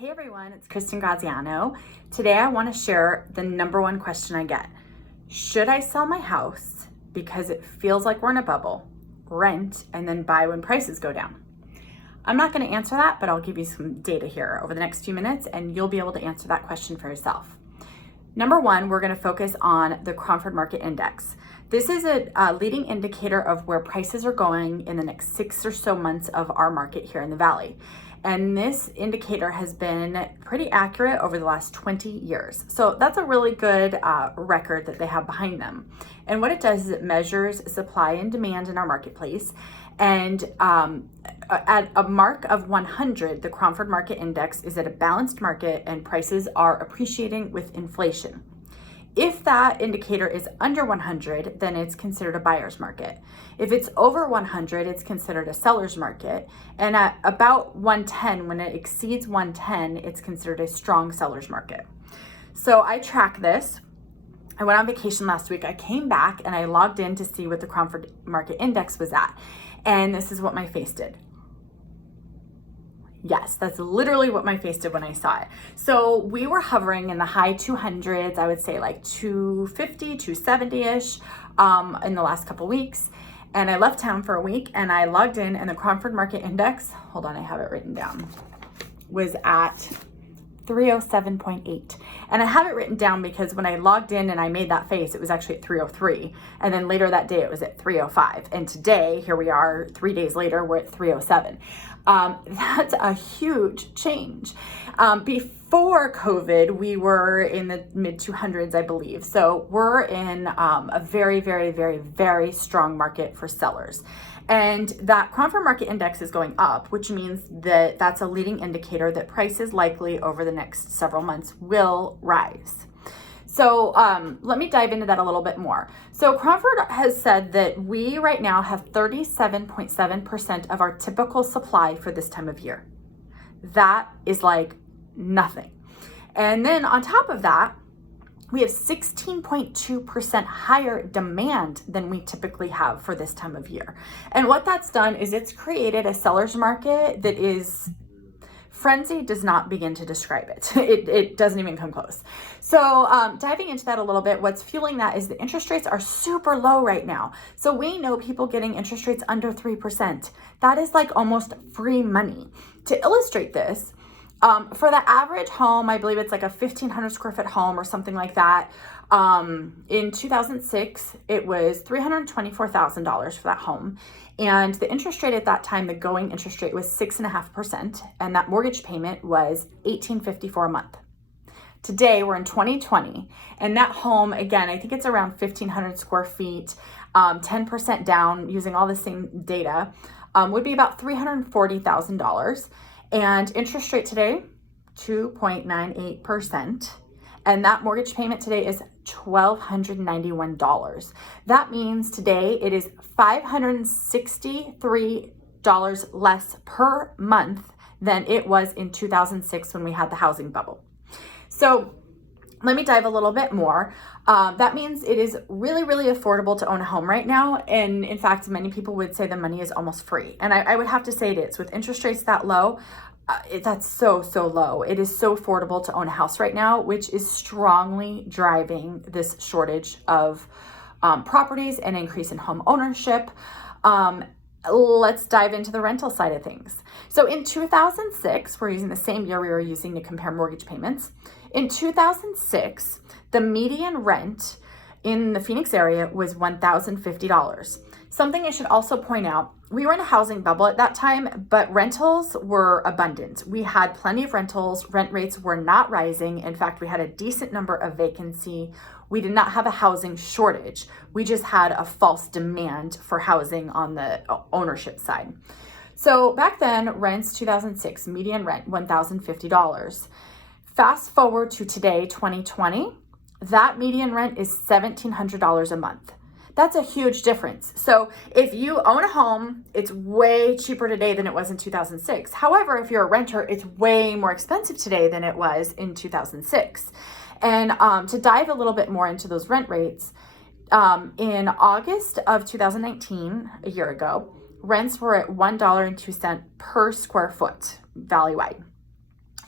Hey everyone, it's Kristin Graziano. Today I want to share the number one question I get. Should I sell my house because it feels like we're in a bubble, rent, and then buy when prices go down? I'm not going to answer that, but I'll give you some data here over the next few minutes and you'll be able to answer that question for yourself. Number one, we're going to focus on the Cromford Market Index. This is a leading indicator of where prices are going in the next 6 or so months of our market here in the Valley. And this indicator has been pretty accurate over the last 20 years. So that's a really good record that they have behind them. And what it does is it measures supply and demand in our marketplace. And at a mark of 100, the Cromford Market Index is at a balanced market and prices are appreciating with inflation. If that indicator is under 100, then it's considered a buyer's market. If it's over 100, it's considered a seller's market. And at about 110, when it exceeds 110, it's considered a strong seller's market. So I track this. I went on vacation last week. I came back and I logged in to see what the Cromford Market Index was at. And this is what my face did. Yes, that's literally what my face did when I saw it. So we were hovering in the high 200s, I would say like 250, 270-ish in the last couple weeks. And I left town for a week and I logged in and the Cromford Market Index, hold on, I have it written down, was at 307.8. And I have it written down because when I logged in and I made that face, it was actually at 303. And then later that day, it was at 305. And today, here we are, 3 days later, we're at 307. That's a huge change. Before COVID, we were in the mid 200s, I believe. So we're in a very, very, very, very strong market for sellers. And that Cromford Market Index is going up, which means that that's a leading indicator that prices likely over the next several months will rise. So let me dive into that a little bit more. So Cromford has said that we right now have 37.7% of our typical supply for this time of year. That is like nothing. And then on top of that, we have 16.2% higher demand than we typically have for this time of year. And what that's done is it's created a seller's market that is, frenzy does not begin to describe it. It doesn't even come close. So diving into that a little bit, what's fueling that is the interest rates are super low right now. So we know people getting interest rates under 3%. That is like almost free money. To illustrate this, for the average home, I believe it's like a 1,500 square foot home or something like that. In 2006, it was $324,000 for that home. And the interest rate at that time, the going interest rate was 6.5%. And that mortgage payment was $1,854 a month. Today, we're in 2020. And that home, again, I think it's around 1,500 square feet, 10% down using all the same data, would be about $340,000. And interest rate today, 2.98%. And that mortgage payment today is $1,291. That means today it is $563 less per month than it was in 2006 when we had the housing bubble. So let me dive a little bit more. That means it is really, really affordable to own a home right now. And in fact, many people would say the money is almost free. And I would have to say it is. With interest rates that low, that's so low. It is so affordable to own a house right now, which is strongly driving this shortage of properties and increase in home ownership. Let's dive into the rental side of things. So in 2006, we're using the same year we were using to compare mortgage payments. In 2006, the median rent in the Phoenix area was $1,050. Something I should also point out, we were in a housing bubble at that time, but rentals were abundant. We had plenty of rentals. Rent rates were not rising. In fact, we had a decent number of vacancy. We did not have a housing shortage. We just had a false demand for housing on the ownership side. So back then, rents 2006, median rent $1,050. Fast forward to today, 2020, that median rent is $1,700 a month. That's a huge difference. So if you own a home, it's way cheaper today than it was in 2006. However, if you're a renter, it's way more expensive today than it was in 2006. And to dive a little bit more into those rent rates, in August of 2019, a year ago, rents were at $1.02 per square foot, valley-wide.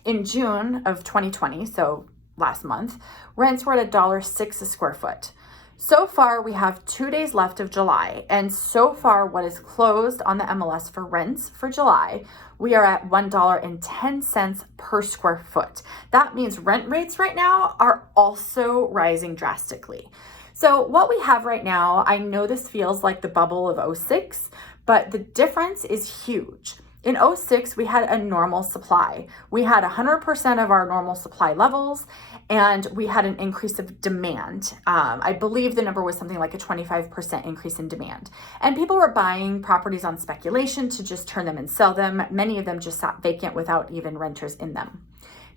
In June of 2020, so last month, rents were at $1.06 a square foot. So far, we have 2 days left of July, and so far what is closed on the MLS for rents for July, we are at $1.10 per square foot. That means rent rates right now are also rising drastically. So what we have right now, I know this feels like the bubble of '06, but the difference is huge. In '06, we had a normal supply. We had 100% of our normal supply levels, and we had an increase of demand. I believe the number was something like a 25% increase in demand. And people were buying properties on speculation to just turn them and sell them. Many of them just sat vacant without even renters in them.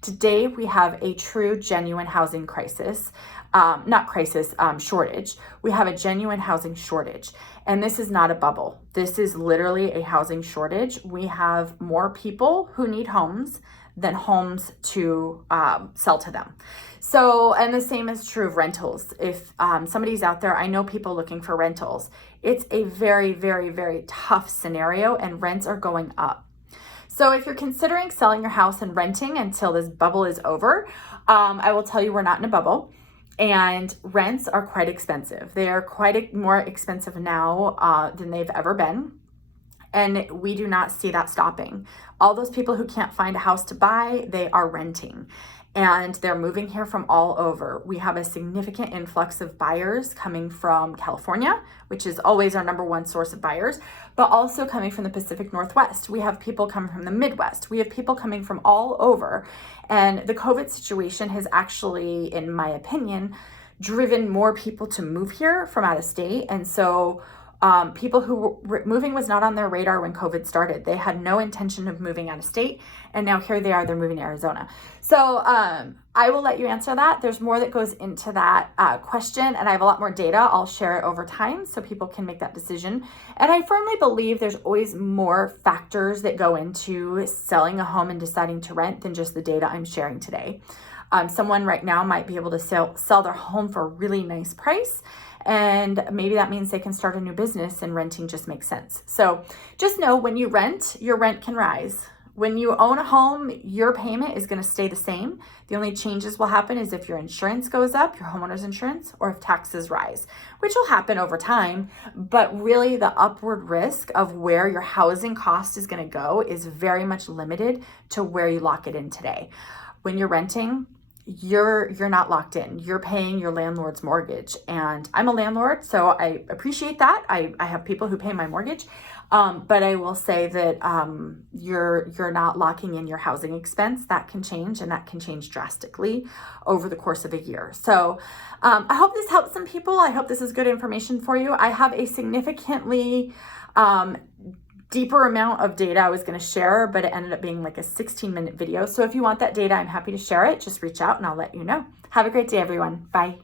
Today, we have a true, genuine housing crisis. Shortage. We have a genuine housing shortage. And this is not a bubble. This is literally a housing shortage. We have more people who need homes than homes to sell to them. So, and the same is true of rentals. If somebody's out there, I know people looking for rentals. It's a very, very, very tough scenario, and rents are going up. So if you're considering selling your house and renting until this bubble is over, I will tell you we're not in a bubble. And rents are quite expensive. They are quite more expensive now than they've ever been. And we do not see that stopping. All those people who can't find a house to buy, they are renting. And they're moving here from all over. We have a significant influx of buyers coming from California, which is always our number one source of buyers, but also coming from the Pacific Northwest. We have people coming from the Midwest. We have people coming from all over. And the COVID situation has actually, in my opinion, driven more people to move here from out of state. And so people who were moving was not on their radar when COVID started. They had no intention of moving out of state. And now here they are, they're moving to Arizona. So I will let you answer that. There's more that goes into that question, and I have a lot more data. I'll share it over time so people can make that decision. And I firmly believe there's always more factors that go into selling a home and deciding to rent than just the data I'm sharing today. Someone right now might be able to sell their home for a really nice price. And maybe that means they can start a new business, and renting just makes sense. So just know, when you rent, your rent can rise. When you own a home, your payment is going to stay the same. The only changes will happen is if your insurance goes up, your homeowner's insurance, or if taxes rise, which will happen over time. But really, the upward risk of where your housing cost is going to go is very much limited to where you lock it in today. When you're renting, you're not locked in. You're paying your landlord's mortgage. And I'm a landlord, so I appreciate that. I have people who pay my mortgage. But I will say that you're not locking in your housing expense. That can change, and that can change drastically over the course of a year. So I hope this helps some people. I hope this is good information for you. I have a significantly deeper amount of data I was going to share, but it ended up being like a 16-minute video. So if you want that data, I'm happy to share it. Just reach out and I'll let you know. Have a great day, everyone. Bye.